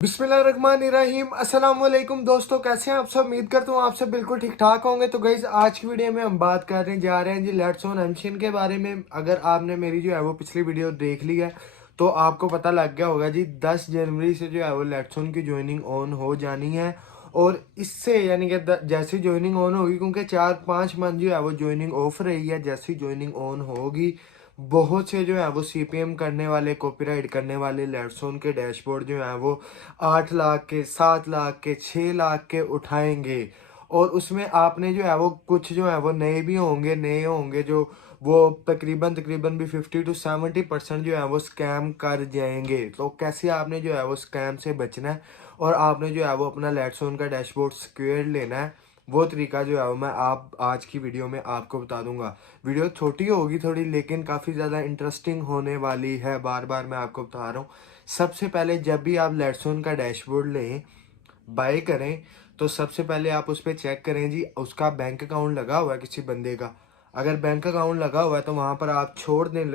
बिस्मिल्लाहिर्रहमानिर्रहीम। अस्सलाम वालेकुम दोस्तों, कैसे हैं आप सब। उम्मीद करता हूँ आप सब बिल्कुल ठीक ठाक होंगे। तो गाइस, आज की वीडियो में हम बात करने जा रहे हैं जी लेट्स ऑन एमशन के बारे में। अगर आपने मेरी जो है वो पिछली वीडियो देख ली है तो आपको पता लग गया होगा जी 10 जनवरी से जो है वो लेट्स ऑन की ज्वाइनिंग ऑन हो जानी है। और इससे यानी कि जैसी ज्वाइनिंग ऑन होगी, क्योंकि 4-5 मंथ जो है वो ज्वाइनिंग ऑफ रही है, जैसी ज्वाइनिंग ऑन होगी बहुत से जो है वो सीपीएम करने वाले, कॉपीराइट करने वाले लेट्सोन के डैशबोर्ड जो है वो 8 लाख के, 7 लाख के, 6 लाख के उठाएंगे। और उसमें आपने जो है वो कुछ जो है वो नए होंगे जो वो तकरीबन तकरीबन भी 50 to 70% जो है वो स्कैम कर जाएंगे। तो कैसे आपने जो है वो स्कैम से बचना है और आपने जो है वो अपना लेट्सोन का डैशबोर्ड सिक्योर लेना है, वो तरीका जो है वो मैं आप आज की वीडियो में आपको बता दूंगा। वीडियो छोटी होगी थोड़ी, लेकिन काफ़ी ज़्यादा इंटरेस्टिंग होने वाली है। बार बार मैं आपको बता रहा हूँ। सबसे पहले जब भी आप लेट्सोन का डैशबोर्ड लें, बाय करें, तो सबसे पहले आप उस पर चेक करें जी उसका बैंक अकाउंट लगा हुआ है किसी बंदे का। अगर बैंक अकाउंट लगा हुआ है तो वहाँ पर आप छोड़ दें,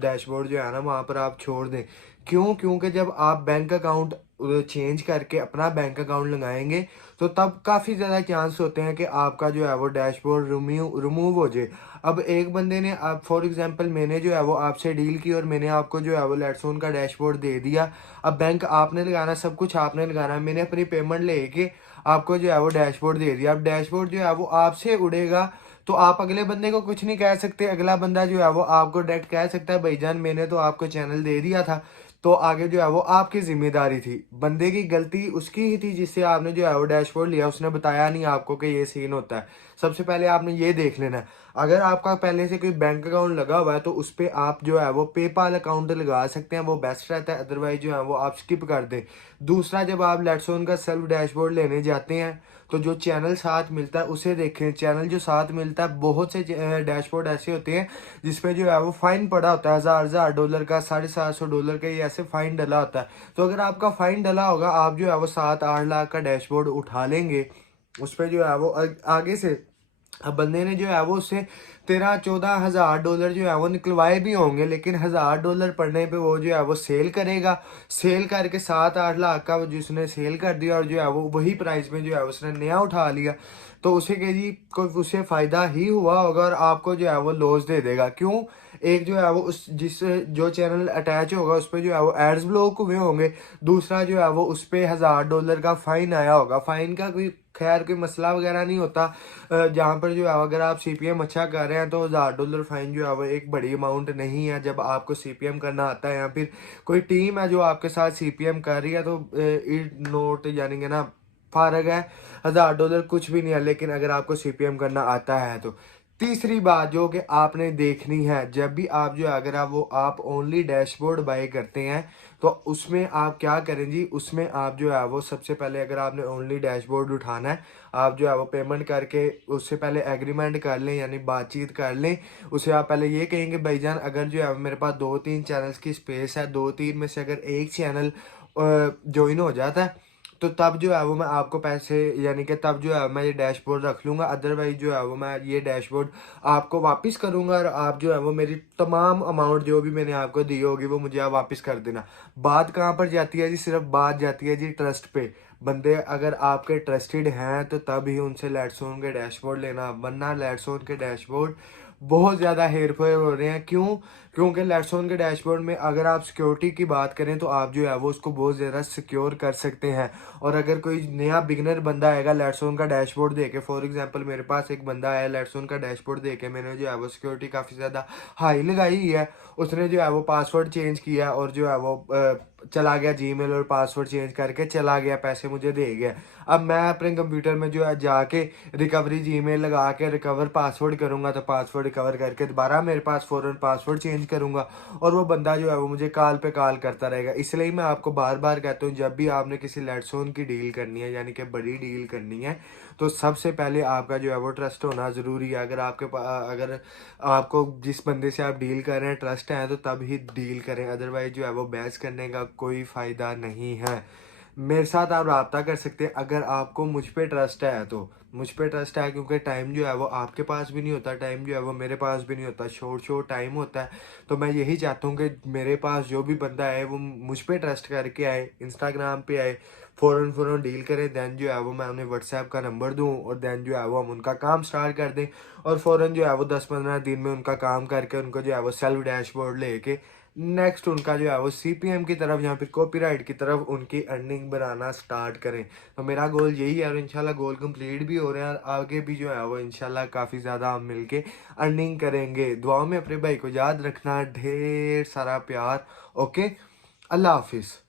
डैशबोर्ड जो है ना वहाँ पर आप छोड़ दें। क्यों? क्योंकि जब आप बैंक अकाउंट चेंज करके अपना बैंक अकाउंट लगाएंगे तो तब काफ़ी ज़्यादा चांस होते हैं कि आपका जो है वो डैशबोर्ड रिमूव हो जाए। अब एक बंदे ने, आप फॉर एग्जांपल मैंने जो है वो आपसे डील की और मैंने आपको जो है वो लेट्सोन का डैशबोर्ड दे दिया। अब बैंक आपने लगाना, सब कुछ आपने लगाना है। मैंने अपनी पेमेंट लेके आपको जो है वो डैशबोर्ड दे दिया। अब डैशबोर्ड जो है वो आपसे उड़ेगा तो आप अगले बंदे को कुछ नहीं कह सकते। अगला बंदा जो है वो आपको डायरेक्ट कह सकता है भाईजान मैंने तो आपको चैनल दे दिया था, तो आगे जो है वो आपकी जिम्मेदारी थी। बंदे की गलती उसकी ही थी जिससे आपने जो है वो डैशबोर्ड लिया, उसने बताया नहीं आपको कि ये सीन होता है। सबसे पहले आपने ये देख लेना है। अगर आपका पहले से कोई बैंक अकाउंट लगा हुआ है तो उस पर आप जो है वो पेपाल अकाउंट लगा सकते हैं, वो बेस्ट रहता है। अदरवाइज जो है वो आप स्किप कर दें। दूसरा, जब आप लेट्सोन का सेल्फ डैशबोर्ड लेने जाते हैं तो जो चैनल साथ मिलता है उसे देखें। चैनल जो साथ मिलता है, बहुत से डैशबोर्ड ऐसे होते हैं जिसपे जो है वो फाइन पड़ा होता है, $1000 का, $750 का, ये ऐसे फाइन डला होता है। तो अगर आपका फाइन डला होगा, आप जो है वो 7-8 लाख का डैशबोर्ड उठा लेंगे। उस पर जो है वो आगे से अब बंदे ने जो है वो उससे 13-14 हज़ार डॉलर जो है वो निकलवाए भी होंगे, लेकिन $1000 पड़ने पे वो जो है वो सेल करेगा। सेल करके 7-8 लाख का वो जिसने सेल कर दिया और जो है वो वही प्राइस में जो है उसने नया उठा लिया, तो उसे के जी कोई उसे फायदा ही हुआ होगा और आपको जो है वो लॉस दे देगा। क्यों? एक जो है वो उस जिस जो चैनल अटैच होगा उस पर जो है वो एड्स ब्लॉक हुए होंगे। दूसरा जो है वो उस पर $1000 का फाइन आया होगा। फाइन का कोई खैर कोई मसला वगैरह नहीं होता। जहाँ पर जो है अगर आप सीपीएम अच्छा कर रहे हैं तो $1000 फाइन जो है वो एक बड़ी अमाउंट नहीं है जब आपको सीपीएम करना आता है, या फिर कोई टीम है जो आपके साथ सीपीएम कर रही है तो इट नोट यानी कि ना फारग है। $1000 कुछ भी नहीं है, लेकिन अगर आपको सीपीएम करना आता है तो। तीसरी बात जो कि आपने देखनी है, जब भी आप जो है अगर आप ओनली डैशबोर्ड बाय करते हैं तो उसमें आप क्या करें जी, उसमें आप जो है वो सबसे पहले अगर आपने ओनली डैशबोर्ड उठाना है, आप जो है वो पेमेंट करके उससे पहले एग्रीमेंट कर लें, यानी बातचीत कर लें। उसे आप पहले ये कहेंगे भाईजान अगर जो है मेरे पास 2-3 चैनल्स की स्पेस है, 2-3 में से अगर एक चैनल ज्वाइन हो जाता है तो तब जो है वो मैं आपको पैसे, यानी कि तब जो है मैं ये डैशबोर्ड रख लूँगा। अदरवाइज जो है वो मैं ये डैशबोर्ड आपको वापस करूँगा और आप जो है वो मेरी तमाम अमाउंट जो भी मैंने आपको दी होगी वो मुझे आप वापस कर देना। बात कहाँ पर जाती है जी? सिर्फ बात जाती है जी ट्रस्ट पे। बंदे अगर आपके ट्रस्टेड हैं तो तब ही उनसे लेट्सोन के डैशबोर्ड लेना, वरना लेट्सोन के डैशबोर्ड बहुत ज़्यादा हेर फेर हो रहे हैं। क्यों? क्योंकि लेट्सोन के डैशबोर्ड में अगर आप सिक्योरिटी की बात करें तो आप जो है वो उसको बहुत ज़्यादा सिक्योर कर सकते हैं। और अगर कोई नया बिगनर बंदा आएगा लेट्सोन का डैशबोर्ड देके, फॉर एग्जांपल मेरे पास एक बंदा आया लेट्सोन का डैशबोर्ड देके, मैंने जो है वो सिक्योरिटी काफ़ी ज़्यादा हाई लगाई हुई है। उसने जो है वो पासवर्ड चेंज किया और जो है वो चला गया जीमेल और पासवर्ड चेंज करके चला गया, पैसे मुझे दे गया। अब मैं अपने कंप्यूटर में जो है जाके रिकवरी जीमेल लगा के रिकवर पासवर्ड करूँगा तो पासवर्ड रिकवर करके दोबारा मेरे पास फ़ौरन पासवर्ड चेंज करूँगा और वो बंदा जो है वो मुझे कॉल पे कॉल करता रहेगा। इसलिए मैं आपको बार बार कहता हूँ जब भी आपने किसी लेट्सोन की डील करनी है, यानी कि बड़ी डील करनी है, तो सबसे पहले आपका जो है वो ट्रस्ट होना ज़रूरी है। अगर आपको जिस बंदे से आप डील कर रहे हैं ट्रस्ट है तो तब ही डील करें, अदरवाइज जो है वो बहस करने का कोई फ़ायदा नहीं है। मेरे साथ आप रब्ता कर सकते हैं अगर आपको मुझ पे ट्रस्ट है। तो मुझ पे ट्रस्ट है क्योंकि टाइम जो है वो आपके पास भी नहीं होता, टाइम जो है वो मेरे पास भी नहीं होता, शोर टाइम होता है। तो मैं यही चाहता हूँ कि मेरे पास जो भी बंदा है वो मुझ पे ट्रस्ट करके आए, इंस्टाग्राम पे आए, फ़ौरन डील करें। दैन जो है वो मैं उन्हें व्हाट्सएप का नंबर दूँ और दैन जो है वो हम उनका काम स्टार्ट कर दें। और फ़ौरन जो है वो 10-15 दिन में उनका काम करके उनको जो है वो सेल्फ डैशबोर्ड लेके नेक्स्ट उनका जो है वो सीपीएम की तरफ या फिर कॉपीराइट की तरफ उनकी अर्निंग बनाना स्टार्ट करें। तो मेरा गोल यही है और इंशाल्लाह गोल कंप्लीट भी हो रहे हैं और आगे भी जो है वो इंशाल्लाह काफ़ी ज़्यादा हम मिलके अर्निंग करेंगे। दुआओं में अपने भाई को याद रखना, ढेर सारा प्यार। ओके, अल्लाह हाफिज़।